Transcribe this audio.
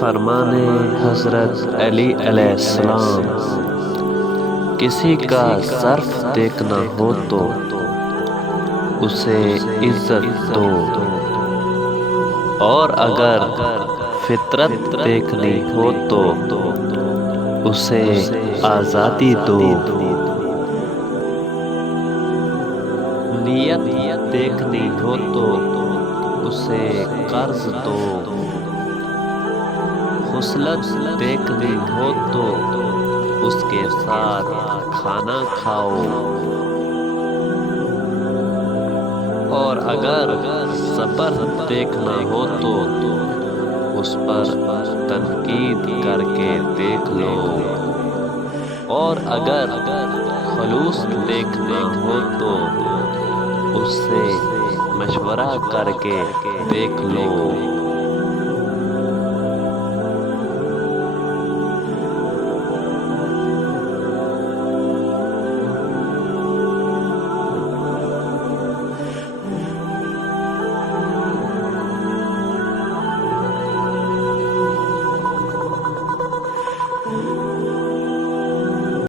فرمان حضرت علی علیہ السلام، کسی کا صرف دیکھنا ہو تو اسے عزت دو، اور اگر فطرت دیکھنی ہو تو اسے آزادی دو، نیت دیکھنی ہو تو اسے قرض دو، خصلت دیکھنی ہو تو اس کے ساتھ کھانا کھاؤ، اور اگر صبر دیکھنا ہو تو اس پر تنقید کر کے دیکھ لو، اور اگر خلوص دیکھنا ہو تو اس سے مشورہ کر کے دیکھ لو۔